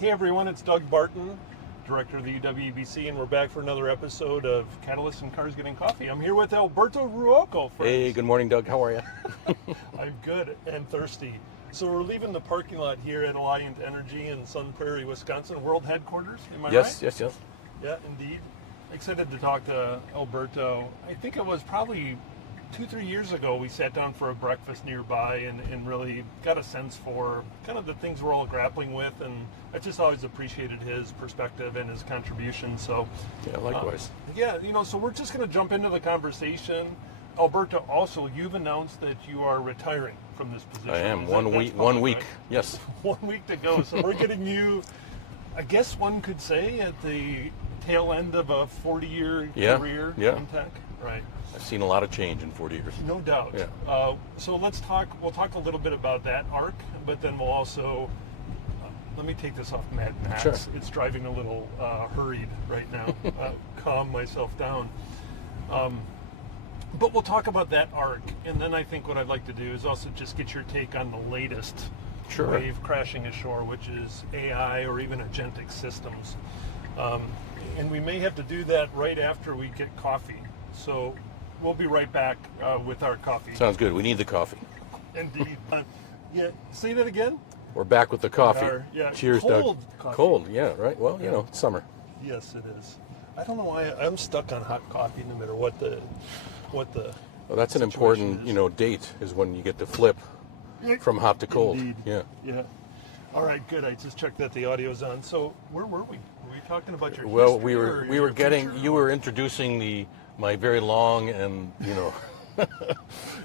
Hey everyone, it's Doug Barton, director of the UWBC, and we're back for another episode of Catalysts and Cars Getting Coffee. I'm here with Alberto Ruocco. Hey, good morning, Doug. How are you? I'm good and thirsty. So we're leaving the parking lot here at Alliant Energy in Sun Prairie, Wisconsin, world headquarters. Am I right? Yes. Yeah, indeed. Excited to talk to Alberto. I think it was probably 2-3 years ago we sat down for a breakfast nearby and really got a sense for kind of the things we're all grappling with, and I just always appreciated his perspective and his contribution. So Yeah, likewise. so we're just going to jump into the conversation. Alberto, also, you've announced that you are retiring from this position. I am. That's One public, week. right? Yes. 1 week to go. So we're getting you, I guess one could say, at the tail end of a 40-year career in tech. Right. I've seen a lot of change in 40 years. No doubt. Yeah. So we'll talk a little bit about that arc, but then we'll also, let me take this off Matt Max. Sure. It's driving a little hurried right now. Calm myself down. But we'll talk about that arc, and then I think what I'd like to do is also just get your take on the latest wave crashing ashore, which is AI or even agentic systems. And we may have to do that right after we get coffee. So we'll be right back with our coffee. Sounds good. We need the coffee. Indeed. Say that again? We're back with the coffee. Cheers, cold Doug. Coffee. Cold, yeah, right. Well, you know, it's summer. Yes, it is. I don't know why I'm stuck on hot coffee no matter what the Well, that's an important, date is when you get to flip from hot to cold. Indeed. Yeah. All right, good. I just checked that the audio's on. So where were we? Were we talking about your Well, history we were getting you were introducing my very long and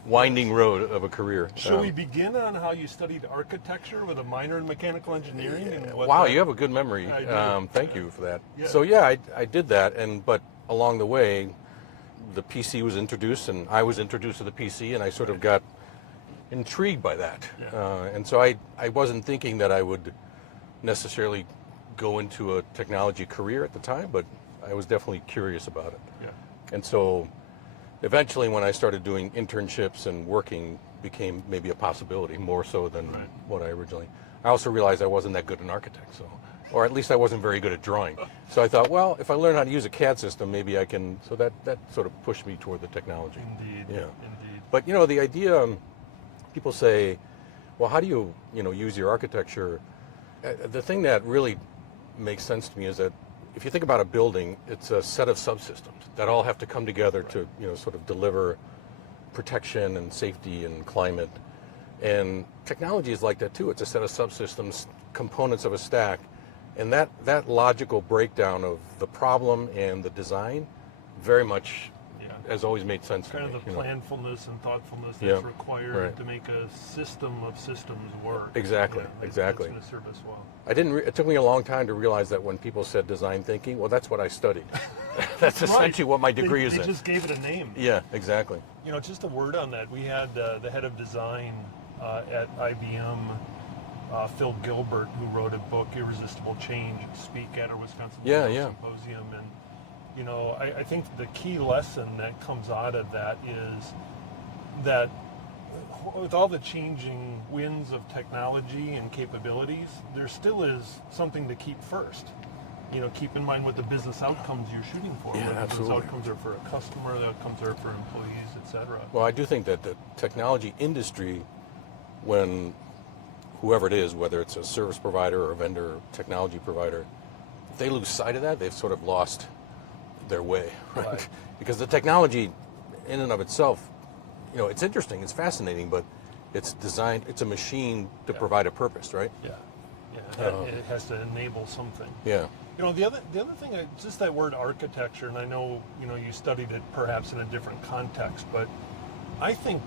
winding road of a career. Shall we begin on how you studied architecture with a minor in mechanical engineering? And Wow, you have a good memory. I do. Thank you for that. Yeah. So I did that, but along the way, the PC was introduced, and I was introduced to the PC, and I sort of got intrigued by that. Yeah. And so I wasn't thinking that I would necessarily go into a technology career at the time, but I was definitely curious about it. Yeah. And so eventually when I started doing internships and working became maybe a possibility, more so than what I originally. I also realized I wasn't that good an architect, or at least I wasn't very good at drawing. So I thought, well, if I learn how to use a CAD system, maybe I can, so that sort of pushed me toward the technology. Indeed. Yeah. Indeed. But the idea, people say, well, how do you, use your architecture? The thing that really makes sense to me is that if you think about a building, it's a set of subsystems that all have to come together to, sort of deliver protection and safety and climate. And technology is like that too. It's a set of subsystems, components of a stack. And that logical breakdown of the problem and the design very much has always made sense to me. Kind of the planfulness and thoughtfulness that's required to make a system of systems work. Exactly. That's going to serve us well. It took me a long time to realize that when people said design thinking, well, that's what I studied. That's essentially what my degree is in. They just gave it a name. Yeah, exactly. Just a word on that. We had the head of design at IBM, Phil Gilbert, who wrote a book, Irresistible Change, speak at our Wisconsin Symposium. And I think the key lesson that comes out of that is that with all the changing winds of technology and capabilities, there still is something to keep first. Keep in mind what the business outcomes you're shooting for. Yeah, whether absolutely. those outcomes are for a customer, the outcomes are for employees, etc. Well, I do think that the technology industry, when whoever it is, whether it's a service provider or a vendor or technology provider, if they lose sight of that, they've sort of lost their way, right? Because the technology in and of itself, it's interesting, it's fascinating, but it's designed, it's a machine to provide a purpose, right? It has to enable something. Yeah. The other thing, just that word architecture, and I know, you studied it perhaps in a different context, but I think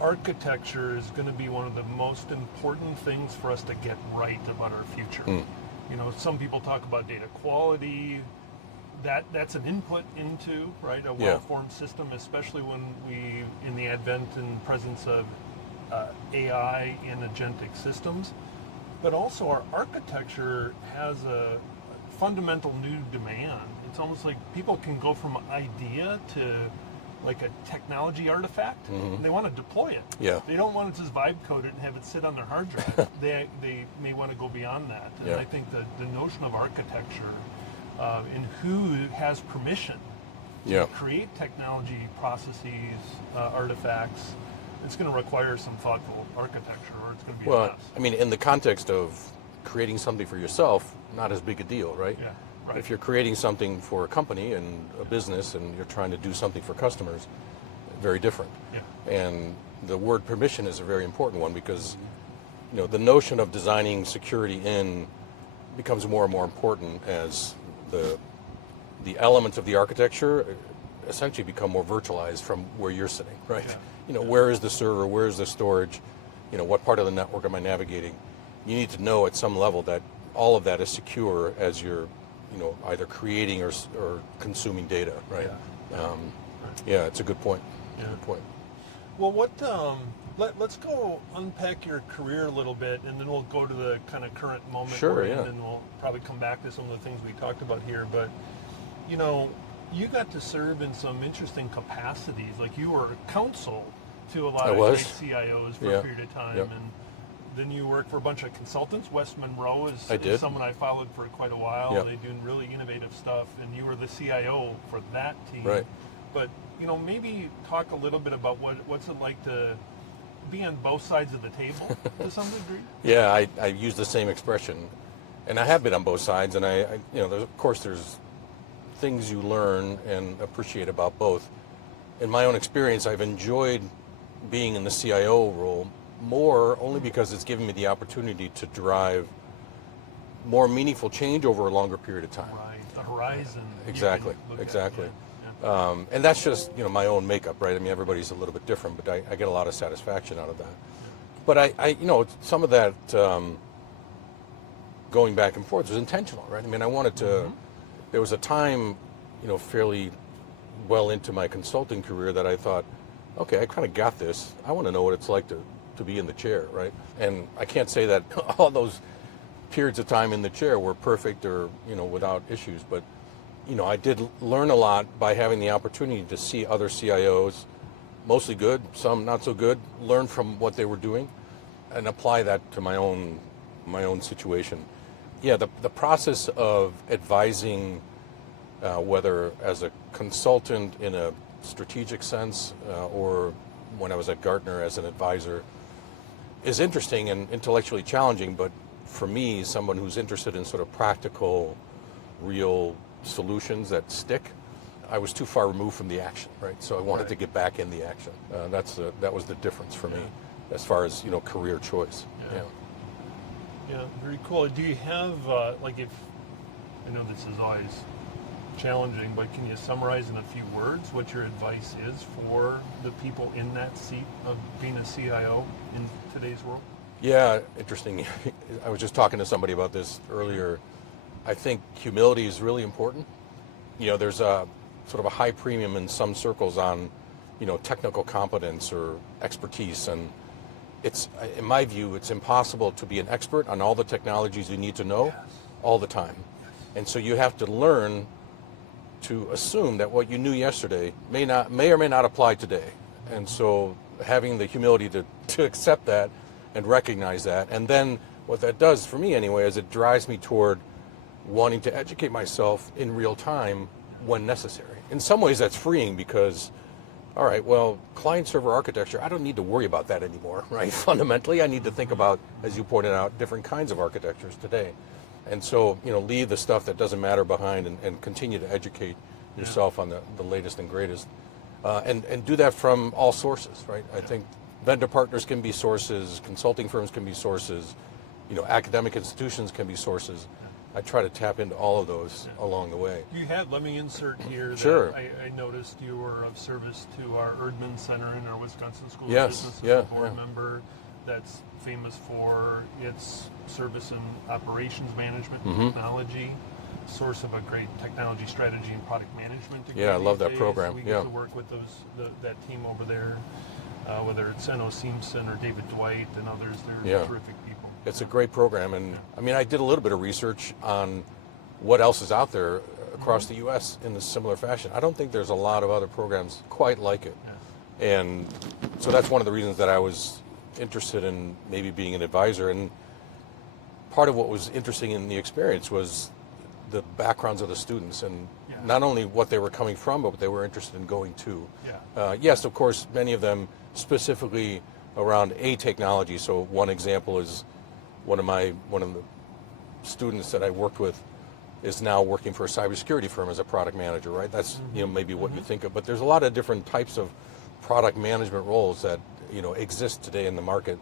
architecture is going to be one of the most important things for us to get right about our future. Some people talk about data quality. That's an input into, a well-formed system, especially when we, in the advent and presence of AI and agentic systems. But also our architecture has a fundamental new demand. It's almost like people can go from idea to like a technology artifact, and they want to deploy it. Yeah. They don't want to just vibe code it and have it sit on their hard drive. they may want to go beyond that. And I think the notion of architecture and who has permission to create technology processes, artifacts, it's going to require some thoughtful architecture, or it's going to be a mess. I mean, in the context of creating something for yourself, not as big a deal, right? Yeah. Right. If you're creating something for a company and a business and you're trying to do something for customers, very different. Yeah. And the word permission is a very important one because, the notion of designing security in becomes more and more important as the elements of the architecture essentially become more virtualized from where you're sitting, right? Yeah. Where is the server? Where is the storage? What part of the network am I navigating? You need to know at some level that all of that is secure as you're either creating or consuming data, right? Yeah. It's a good point. Yeah. Good point. Well, let's go unpack your career a little bit, and then we'll go to the kind of current moment we're in, and we'll probably come back to some of the things we talked about here. But, you got to serve in some interesting capacities. Like you were counsel to a lot of great CIOs for a period of time, and then you worked for a bunch of consultants. West Monroe is someone I followed for quite a while. They're doing really innovative stuff, and you were the CIO for that team. Right. But maybe talk a little bit about what's it like to be on both sides of the table to some degree. Yeah, I use the same expression, and I have been on both sides. And there's things you learn and appreciate about both. In my own experience, I've enjoyed being in the CIO role more only because it's given me the opportunity to drive more meaningful change over a longer period of time. Right, the horizon. Exactly. And that's just my own makeup, right? I mean, everybody's a little bit different, but I get a lot of satisfaction out of that. But I some of that going back and forth was intentional, right? I mean, I wanted to. There was a time, fairly well into my consulting career that I thought, okay, I kind of got this. I want to know what it's like to be in the chair, right? And I can't say that all those periods of time in the chair were perfect or, without issues, but, I did learn a lot by having the opportunity to see other CIOs, mostly good, some not so good, learn from what they were doing and apply that to my own situation. Yeah, the process of advising, whether as a consultant in a strategic sense or when I was at Gartner as an advisor, is interesting and intellectually challenging, but for me, someone who's interested in sort of practical, real solutions that stick, I was too far removed from the action, right? So I wanted to get back in the action. That was the difference for me as far as, career choice. Yeah, very cool. Do you have, if, I know this is always challenging, but can you summarize in a few words what your advice is for the people in that seat of being a CIO in today's world? Yeah, interesting. I was just talking to somebody about this earlier. I think humility is really important. There's a sort of a high premium in some circles on, technical competence or expertise, and it's, in my view, it's impossible to be an expert on all the technologies you need to know all the time. And so you have to learn to assume that what you knew yesterday may or may not apply today. And so having the humility to accept that and recognize that. And then what that does for me anyway is it drives me toward wanting to educate myself in real time when necessary. In some ways that's freeing because, all right, well, client-server architecture, I don't need to worry about that anymore, right? Fundamentally, I need to think about, as you pointed out, different kinds of architectures today. And so, leave the stuff that doesn't matter behind and continue to educate yourself on the latest and greatest. And do that from all sources, right? I think vendor partners can be sources, consulting firms can be sources, academic institutions can be sources. I try to tap into all of those along the way. Let me insert here Sure. that I noticed you were of service to our Erdman Center in our Wisconsin School of Yes. Business as a board member that's famous for its service in operations management and technology, source of a great technology strategy and product management degree. Yeah, I love that days. program. We get to work with that team over there, whether it's Enno Simpson or David Dwight and others. They're terrific people. It's a great program, and I mean, I did a little bit of research on what else is out there across the U.S. in a similar fashion. I don't think there's a lot of other programs quite like it. Yeah. And so that's one of the reasons that I was interested in maybe being an advisor. And part of what was interesting in the experience was the backgrounds of the students, and not only what they were coming from, but what they were interested in going to. Yeah. Yes, of course, many of them specifically around a technology. So one example is one of the students that I worked with is now working for a cybersecurity firm as a product manager, right? That's maybe what you think of, but there's a lot of different types of product management roles that exist today in the market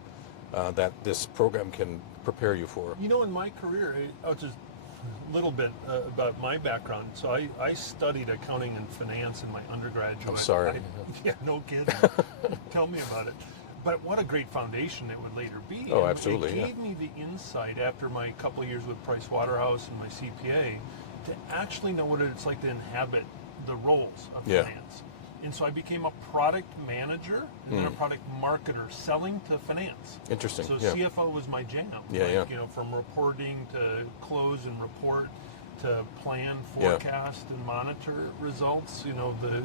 that this program can prepare you for. In my career, I'll just a little bit about my background. So I studied accounting and finance in my undergraduate. I'm sorry. Yeah, no kidding. Tell me about it. But what a great foundation it would later be. Oh, And absolutely. It gave me the insight after my couple of years with Price Waterhouse and my CPA to actually know what it's like to inhabit the roles of finance. And so I became a product manager and then a product marketer selling to finance. Interesting. So Yeah. CFO was my jam. From reporting to close and report to plan, forecast, and monitor results. The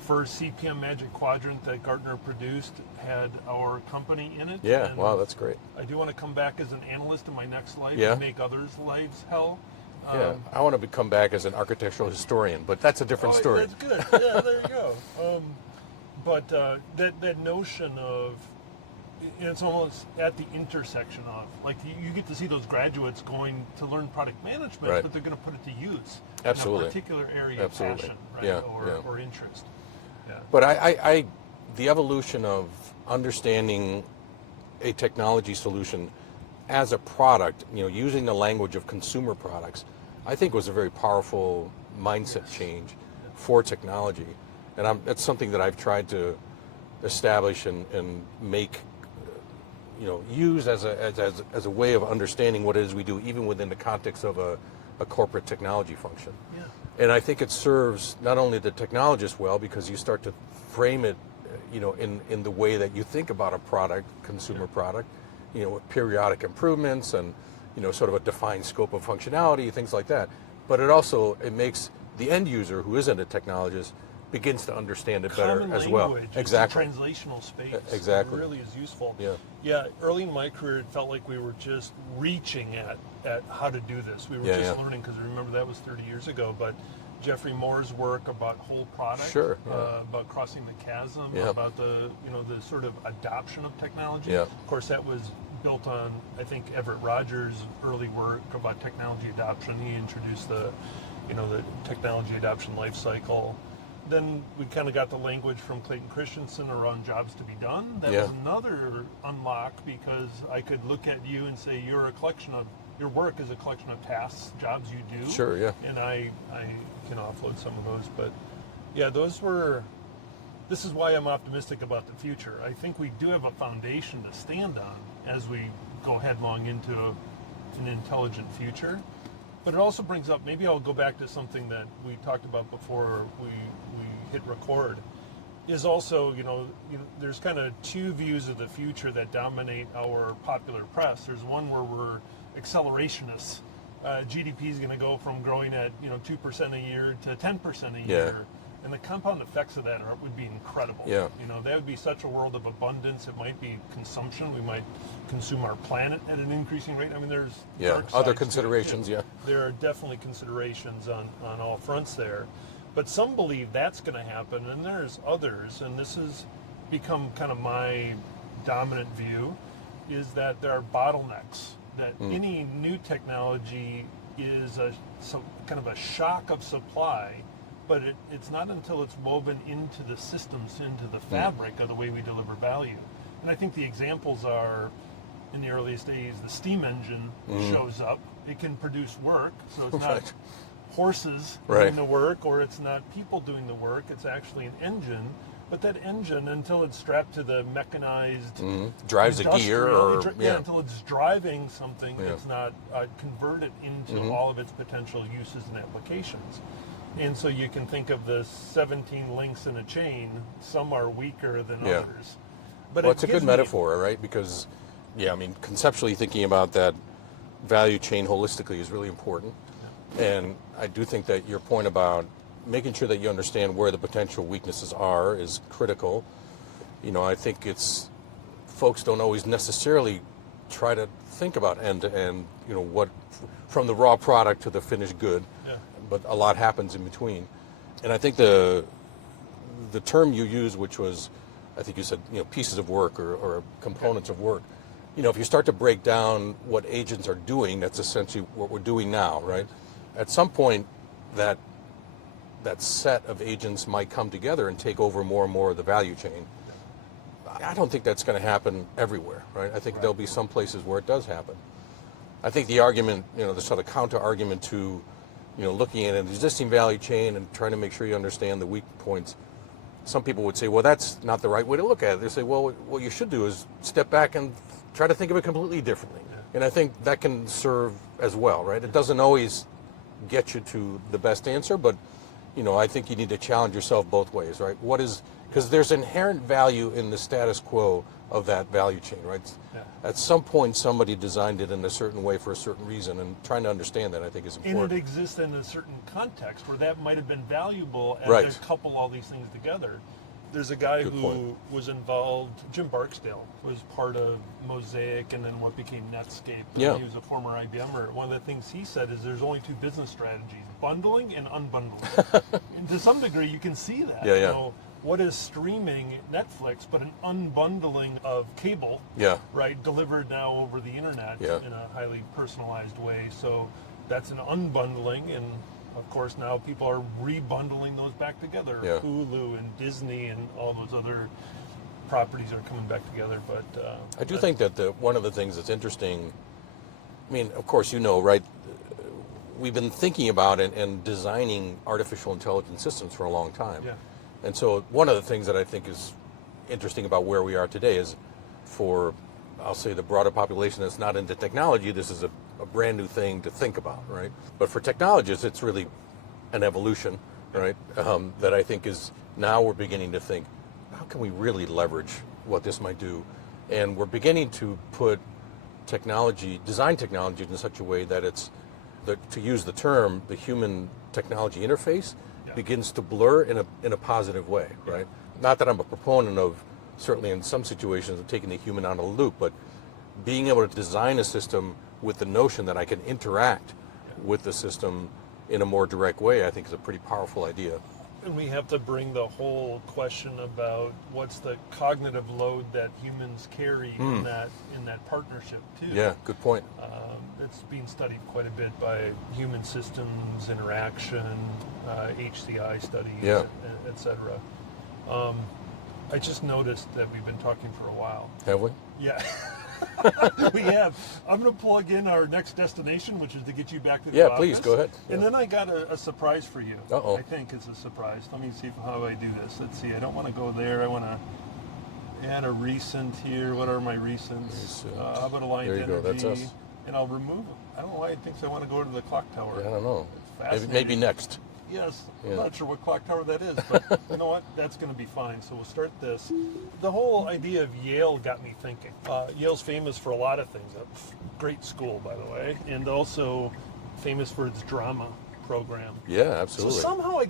first CPM Magic Quadrant that Gartner produced had our company in it. Yeah, And wow, that's great. I do want to come back as an analyst in my next life Yeah. and make others' lives hell. Yeah, I want to come back as an architectural historian, but that's a different story. That's good. Yeah, there you go. But that notion of, it's almost at the intersection of, like, you get to see those graduates going to learn product management, Right. but they're going to put it to use Absolutely. in a particular area Absolutely. of passion, right? Yeah, Or interest. Yeah. But I the evolution of understanding a technology solution as a product, using the language of consumer products, I think was a very powerful mindset change for technology. And that's something that I've tried to establish and make, use as a way of understanding what it is we do, even within the context of a corporate technology function. Yeah. And I think it serves not only the technologist well, because you start to frame it, in the way that you think about a product, consumer product, with periodic improvements and, sort of a defined scope of functionality, things like that. But it makes the end user, who isn't a technologist, begins to understand it better Common as well. language, Exactly. it's a translational space. Exactly. It really is useful. Yeah. Yeah, early in my career, it felt like we were just reaching at how to do this. We were just learning, because remember that was 30 years ago. But Jeffrey Moore's work about whole product, Sure, yeah. about crossing the chasm, Yeah. about the sort of adoption of technology. Yeah. Of course, that was built on, I think, Everett Rogers' early work about technology adoption. He introduced the technology adoption life cycle. Then we kind of got the language from Clayton Christensen around jobs to be done. That was another unlock, because I could look at you and say your work is a collection of tasks, jobs you do. Sure, yeah. And I can offload some of those. But yeah, this is why I'm optimistic about the future. I think we do have a foundation to stand on as we go headlong into an intelligent future. But it also brings up, maybe I'll go back to something that we talked about before we hit record, is also, there's kind of two views of the future that dominate our popular press. There's one where we're accelerationists. GDP is going to go from growing at 2% a year to 10% a year. And the compound effects of that would be incredible. Yeah. That would be such a world of abundance. It might be consumption. We might consume our planet at an increasing rate. I mean, there's dark other sides to it. considerations. Yeah. There are definitely considerations on all fronts there. But some believe that's going to happen, and there's others, and this has become kind of my dominant view, is that there are bottlenecks, that any new technology is kind of a shock of supply, but it's not until it's woven into the systems, into the fabric of the way we deliver value. And I think the examples are, in the earliest days, the steam engine shows up. It can produce work, so it's not Right. horses Right. doing the work, or it's not people doing the work. It's actually an engine. But that engine, until it's strapped to the mechanized Drives a gear industrial, until it's driving something, Yeah. it's not converted into all of its potential uses and applications. And so you can think of the 17 links in a chain. Some are weaker than others. But Well, it's a good metaphor, right? Because, conceptually thinking about that value chain holistically is really important. And I do think that your point about making sure that you understand where the potential weaknesses are is critical. I think folks don't always necessarily try to think about end to end, what from the raw product to the finished good, but a lot happens in between. And I think the term you used, which was, I think you said, pieces of work or components of work. If you start to break down what agents are doing, that's essentially what we're doing now, right? At some point, that set of agents might come together and take over more and more of the value chain. I don't think that's going to happen everywhere, right? I think there'll be some places where it does happen. I think the argument, the sort of counter argument to, looking at an existing value chain and trying to make sure you understand the weak points, some people would say, well, that's not the right way to look at it. They say, well, what you should do is step back and try to think of it completely differently. And I think that can serve as well, right? It doesn't always get you to the best answer, but, I think you need to challenge yourself both ways, right? Because there's inherent value in the status quo of that value chain, right? At some point, somebody designed it in a certain way for a certain reason, and trying to understand that, I think, is important. And it exists in a certain context where that might have been valuable as they couple all these things together. There's a guy who was involved, Jim Barksdale, was part of Mosaic and then what became Netscape. Yeah. He was a former IBMer. One of the things he said is there's only two business strategies, bundling and unbundling. And to some degree, you can see that. Yeah. What is streaming Netflix but an unbundling of cable, right, delivered now over the internet in a highly personalized way. So that's an unbundling, and of course now people are rebundling those back together. Hulu and Disney and all those other properties are coming back together. But I do think that one of the things that's interesting, I mean, of course, right, we've been thinking about it and designing artificial intelligence systems for a long time. And so one of the things that I think is interesting about where we are today is for, I'll say, the broader population that's not into technology, this is a brand new thing to think about, right? But for technologists, it's really an evolution, right? That I think is now we're beginning to think, how can we really leverage what this might do? And we're beginning to put design technology in such a way that to use the term, the human technology interface begins to blur in a positive way, right? Not that I'm a proponent of, certainly in some situations, of taking the human out of the loop, but being able to design a system with the notion that I can interact with the system in a more direct way, I think is a pretty powerful idea. And we have to bring the whole question about what's the cognitive load that humans carry in that partnership too. Yeah, good point. It's being studied quite a bit by human systems interaction, HCI studies, et cetera. I just noticed that we've been talking for a while. Have we? Yeah. We have. I'm going to plug in our next destination, which is to get you back to the office. Yeah, please, go ahead. And then I got a surprise for you. Uh-oh. I think it's a surprise. Let me see how I do this. Let's see. I don't want to go there. I want to add a recent here. What are my recents? How about Alliant There you Energy? go. That's us. And I'll remove them. I don't know why it thinks I want to go to the clock tower. Yeah, I don't know. Fascinating. Maybe next. Yes, I'm not sure what clock tower that is, but you know what? That's going to be fine. So we'll start this. The whole idea of Yale got me thinking. Yale's famous for a lot of things. A great school, by the way, and also famous for its drama program. Yeah, absolutely. So somehow I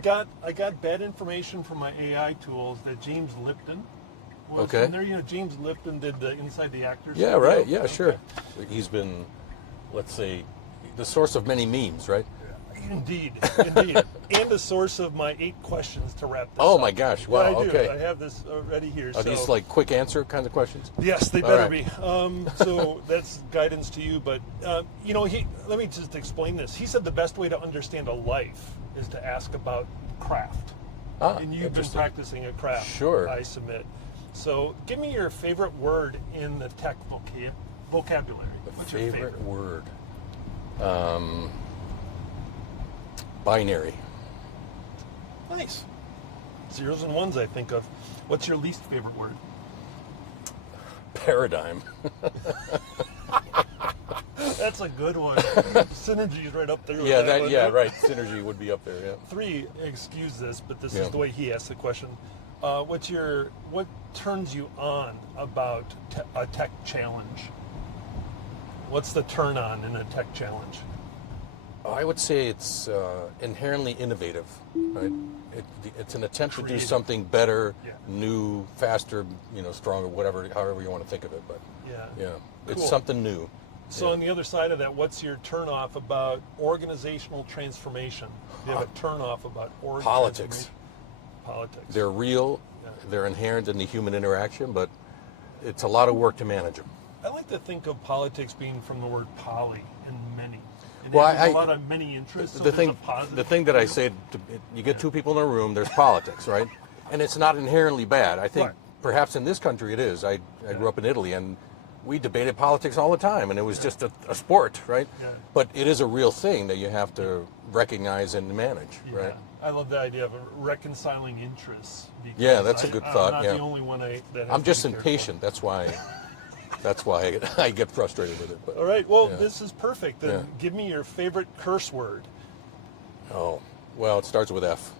got bad information from my AI tools that James Lipton was in there. James Lipton did the Inside the Actors. Yeah, studio. Right. Yeah, sure. He's been, let's say, the source of many memes, right? Indeed. And the source of my 8 questions to wrap this up. Oh my gosh, wow, I do. Okay. I have this already here. Are these like quick answer kinds of questions? Yes, they better be. So that's guidance to you, but let me just explain this. He said the best way to understand a life is to ask about craft. And you've been practicing a craft, sure. I submit. So give me your favorite word in the tech vocabulary. What's your favorite word? Binary. Nice. Zeros and ones I think of. What's your least favorite word? Paradigm. That's a good one. Synergy is right up there. Right. Synergy would be up there, yeah. 3, excuse this, but this is the way he asked the question. What turns you on about a tech challenge? What's the turn on in a tech challenge? I would say it's inherently innovative. Right? It's an attempt to do Creative. something better, Yeah. new, faster, stronger, whatever, however you want to think of it. But Yeah. it's Cool. something new. So on the other side of that, what's your turnoff about organizational transformation? You have a turnoff about org Politics. transformation? Politics. They're real. Yeah. They're inherent in the human interaction, but it's a lot of work to manage them. I like to think of politics being from the word poly and many. And Well, having I- a lot of many interests. So The there's thing, a positive the thing that I say, you get two people in a room, there's politics, right? And it's not inherently bad. I think Right. perhaps in this country it is. I grew up in Italy, and we debated politics all the time, and it was just a sport, right? Yeah. But it is a real thing that you have to recognize and manage, Yeah. right? I love the idea of reconciling interests. because Yeah, that's a good thought, I'm not yeah. the only one that has I'm just been careful. impatient. That's why I get frustrated with it. But, All right. Well, Yeah. this is perfect. Then Yeah. give me your favorite curse word. oh, well, it starts with F.